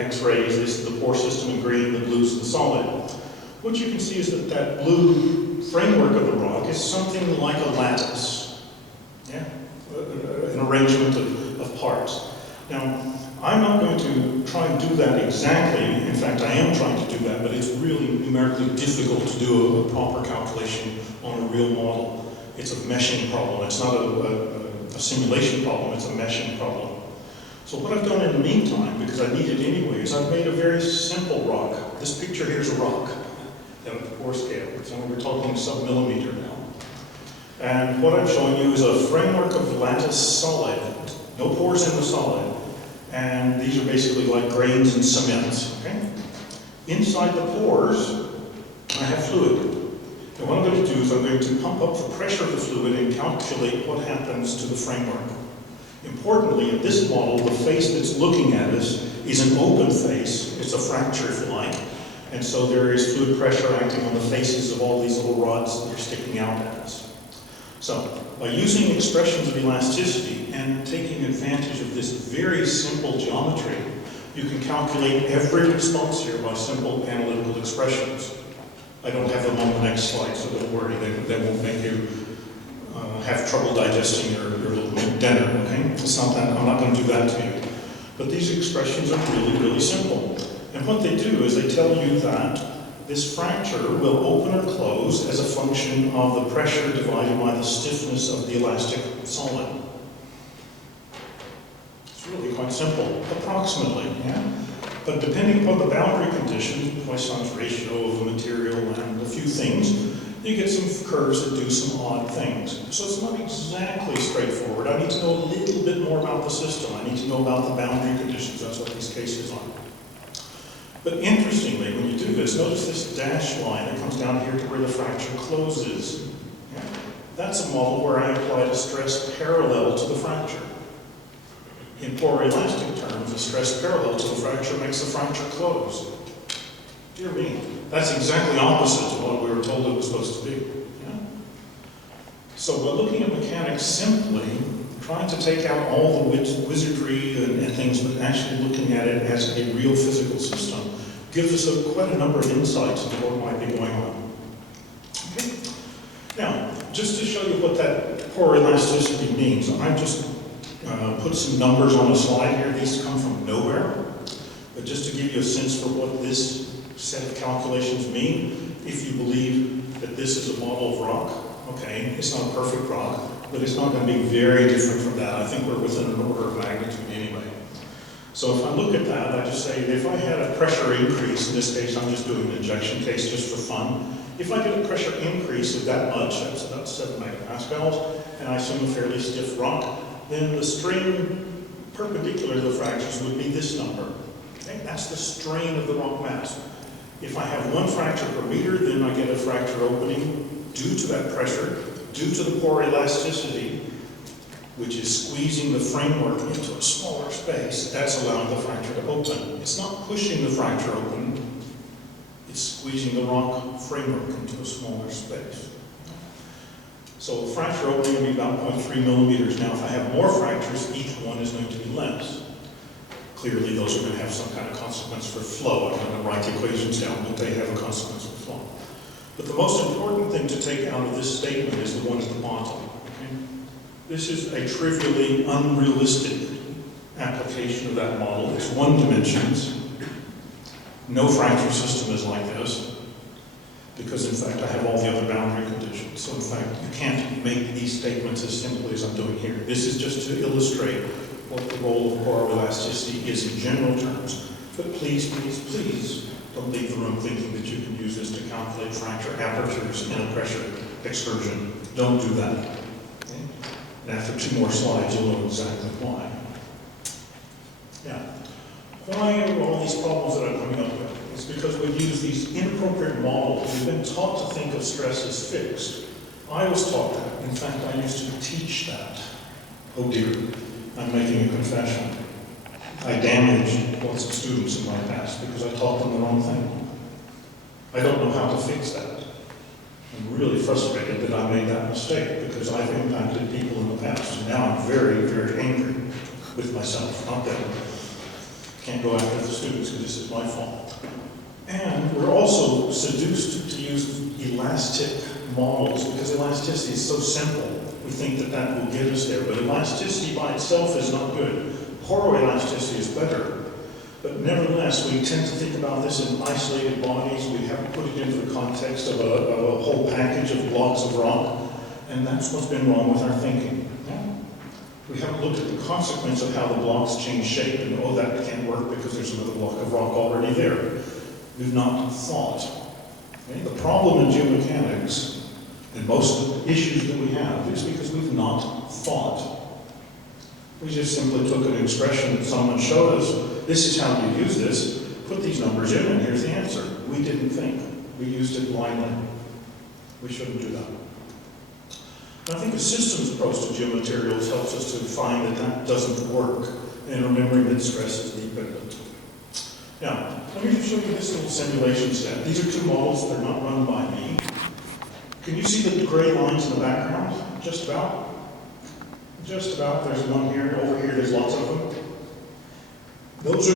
X-rays. This is the pore system in green, the blue is the solid. What you can see is that that blue framework of the rock is something like a lattice, yeah? An arrangement of parts. Now, I'm not going to try and do that exactly. In fact, I am trying to do that, but it's really numerically difficult to do a proper calculation on a real model. It's a meshing problem. It's not a simulation problem, it's a meshing problem. So what I've done in the meantime, because I need it anyway, is I've made a very simple rock. This picture here is a rock at the pore scale. So we're talking sub-millimeter now. And what I'm showing you is a framework of lattice solid. No pores in the solid. And these are basically like grains in cement. Okay? Inside the pores, I have fluid. And what I'm going to do is I'm going to pump up the pressure of the fluid and calculate what happens to the framework. Importantly, in this model, the face that's looking at us is an open face. It's a fracture, if you like. And so there is fluid pressure acting on the faces of all these little rods that are sticking out at us. So, by using expressions of elasticity and taking advantage of this very simple geometry, you can calculate every response here by simple analytical expressions. I don't have them on the next slide, so don't worry, they won't make you have trouble digesting your little dinner, okay? It's not that, I'm not going to do that to you. But these expressions are really, really simple. And what they do is they tell you that this fracture will open or close as a function of the pressure divided by the stiffness of the elastic solid. It's really quite simple, approximately, yeah? But depending upon the boundary conditions, Poisson's ratio of the material and a few things, you get some curves that do some odd things. So it's not exactly straightforward. I need to know a little bit more about the system. I need to know about the boundary conditions. That's what these cases are. But interestingly, when you do this, notice this dashed line that comes down here to where the fracture closes. Yeah? That's a model where I applied a stress parallel to the fracture. In poroelastic terms, a stress parallel to the fracture makes the fracture close. Dear me, that's exactly opposite to what we were told it was supposed to be. Yeah? So by looking at mechanics simply, trying to take out all the wizardry and things, but actually looking at it as a real physical system, gives us quite a number of insights into what might be going on. Okay? Now, just to show you what that poroelasticity means, I've just put some numbers on the slide here. These come from nowhere. But just to give you a sense for what this set of calculations mean, if you believe that this is a model of rock, okay, it's not a perfect rock, but it's not going to be very different from that. I think we're within an order of magnitude anyway. So if I look at that, I just say if I had a pressure increase, in this case I'm just doing an injection case just for fun, if I get a pressure increase of that much, that's about 7 megapascals, and I assume a fairly stiff rock, then the strain perpendicular to the fractures would be this number. Okay? That's the strain of the rock mass. If I have 1 fracture per meter, then I get a fracture opening due to that pressure, due to the poroelasticity, which is squeezing the framework into a smaller space. That's allowing the fracture to open. It's not pushing the fracture open, it's squeezing the rock framework into a smaller space. So the fracture opening will be about 0.3 millimeters. Now if I have more fractures, each one is going to be less. Clearly those are going to have some kind of consequence for flow. I'm not going to write the equations down, but they have a consequence for flow. But the most important thing to take out of this statement is the one at the bottom. Okay? This is a trivially unrealistic application of that model. It's 1 dimensions. No fracture system is like this, because in fact I have all the other boundary conditions. So in fact, you can't make these statements as simply as I'm doing here. This is just to illustrate what the role of poroelasticity is in general terms. But please, please, please, don't leave the room thinking that you can use this to calculate fracture apertures in a pressure excursion. Don't do that. Okay? And after 2 more slides, you'll know exactly why. Yeah. Why are all these problems that I'm coming up with? It's because we use these inappropriate models. We've been taught to think of stress as fixed. I was taught that. In fact, I used to teach that. Oh dear, I'm making a confession. I damaged lots of students in my past because I taught them the wrong thing. I don't know how to fix that. I'm really frustrated that I made that mistake because I've impacted people in the past. And now I'm very, very angry with myself, not them. Can't go after the students because this is my fault. And we're also seduced to use elastic models because elasticity is so simple. We think that that will get us there, but elasticity by itself is not good. Poroelasticity is better. But nevertheless, we tend to think about this in isolated bodies. We haven't put it into the context of a whole package of blocks of rock. And that's what's been wrong with our thinking. Yeah? We haven't looked at the consequence of how the blocks change shape and, oh, that can't work because there's another block of rock already there. We've not thought. Okay? The problem in geomechanics, and most of the issues that we have, is because we've not thought. We just simply took an expression that someone showed us, this is how you use this, put these numbers in and here's the answer. We didn't think. We used it blindly. We shouldn't do that. And I think a systems approach to geomaterials helps us to find that that doesn't work, and remembering that stress is dependent. Now, let me just show you this little simulation step. These are two models, they're not run by me. Can you see the gray lines in the background? Just about? Just about. There's one here, over here, there's lots of them. Those are